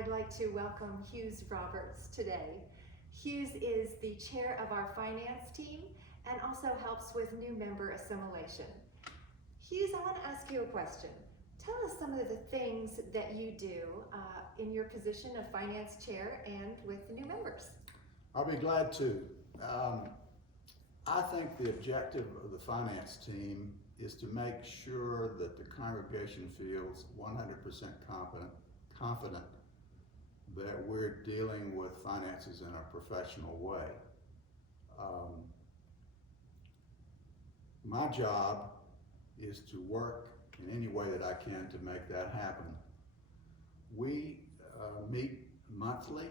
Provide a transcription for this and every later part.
I'd like to welcome Hughes Roberts today. Hughes is the chair of our finance team and also helps with new member assimilation. Hughes, I want to ask you a question. Tell us some of the things that you do in your position of finance chair and with the new members. I'll be glad to. I think the objective of the finance team is to make sure that the congregation feels 100% confident that we're dealing with finances in a professional way. My job is to work in any way that I can to make that happen. We meet monthly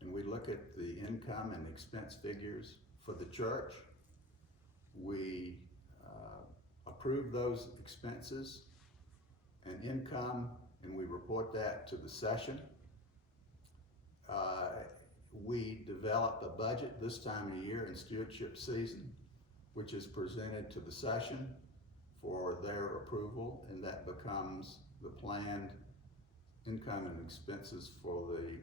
and we look at the income and expense figures for the church. We approve those expenses and income, and we report that to the session. We develop a budget this time of year in stewardship season, which is presented to the session for their approval, and that becomes the planned income and expenses for the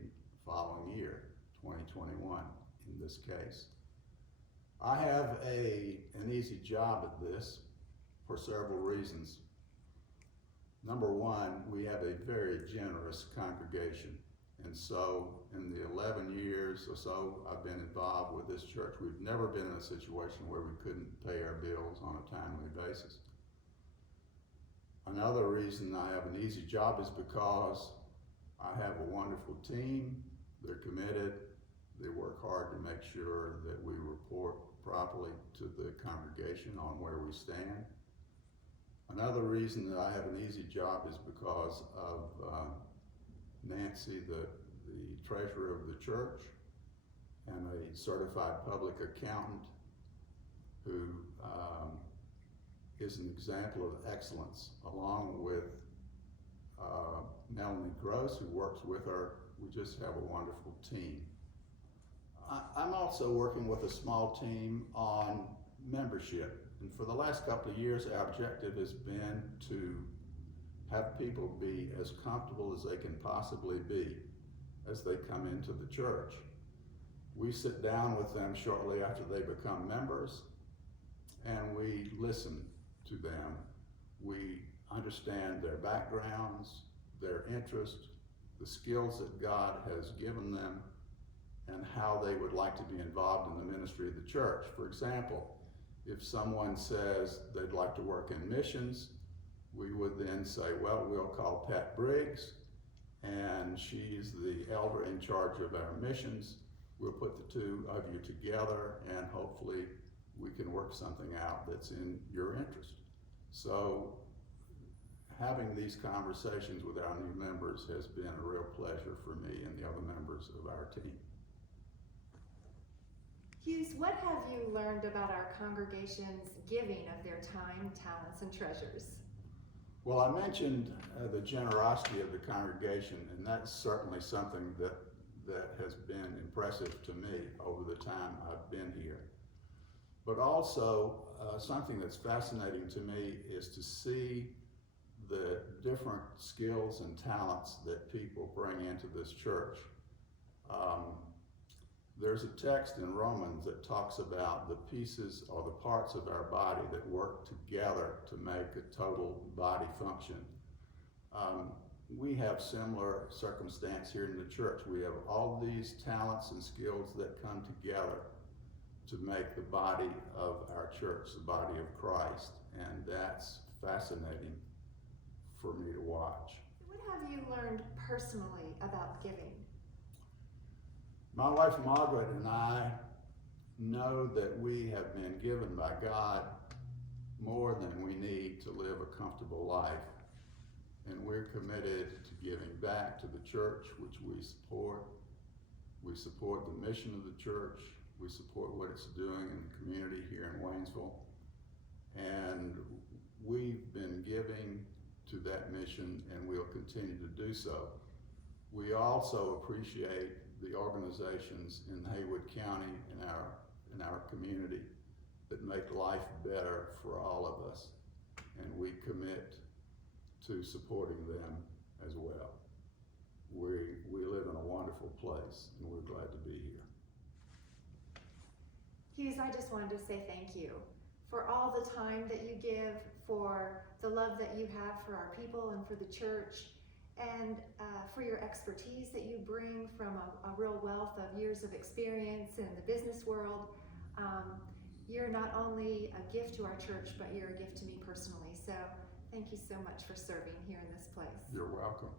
following year, 2021 in this case. I have an easy job at this for several reasons. Number one, we have a very generous congregation. And so in the 11 years or so I've been involved with this church, we've never been in a situation where we couldn't pay our bills on a timely basis. Another reason I have an easy job is because I have a wonderful team. They're committed. They work hard to make sure that we report properly to the congregation on where we stand. Another reason that I have an easy job is because of Nancy, the treasurer of the church, and a certified public accountant who is an example of excellence, along with Melanie Gross, who works with her. We just have a wonderful team. I'm also working with a small team on membership. And for the last couple of years, our objective has been to have people be as comfortable as they can possibly be as they come into the church. We sit down with them shortly after they become members, and we listen to them. We understand their backgrounds, their interests, the skills that God has given them, and how they would like to be involved in the ministry of the church. For example, if someone says they'd like to work in missions, we would then say, well, we'll call Pat Briggs, and she's the elder in charge of our missions. We'll put the two of you together, and hopefully we can work something out that's in your interest. So having these conversations with our new members has been a real pleasure for me and the other members of our team. Hughes, what have you learned about our congregation's giving of their time, talents, and treasures? Well, I mentioned the generosity of the congregation, and that's certainly something that has been impressive to me over the time I've been here. But also, something that's fascinating to me is to see the different skills and talents that people bring into this church. There's a text in Romans that talks about the pieces or the parts of our body that work together to make a total body function. We have similar circumstance here in the church. We have all these talents and skills that come together to make the body of our church, the body of Christ, and that's fascinating for me to watch. What have you learned personally about giving? My wife Margaret and I know that we have been given by God more than we need to live a comfortable life. And we're committed to giving back to the church, which we support. We support the mission of the church. We support what it's doing in the community here in Waynesville. And we've been giving to that mission, and we'll continue to do so. We also appreciate the organizations in Haywood County in our community that make life better for all of us, and we commit to supporting them as well. we live in a wonderful place, and we're glad to be here. Hughes, I just wanted to say thank you for all the time that you give, for the love that you have for our people and for the church, and for your expertise that you bring from a real wealth of years of experience in the business world. You're not only a gift to our church, but you're a gift to me personally. So thank you so much for serving here in this place. You're welcome.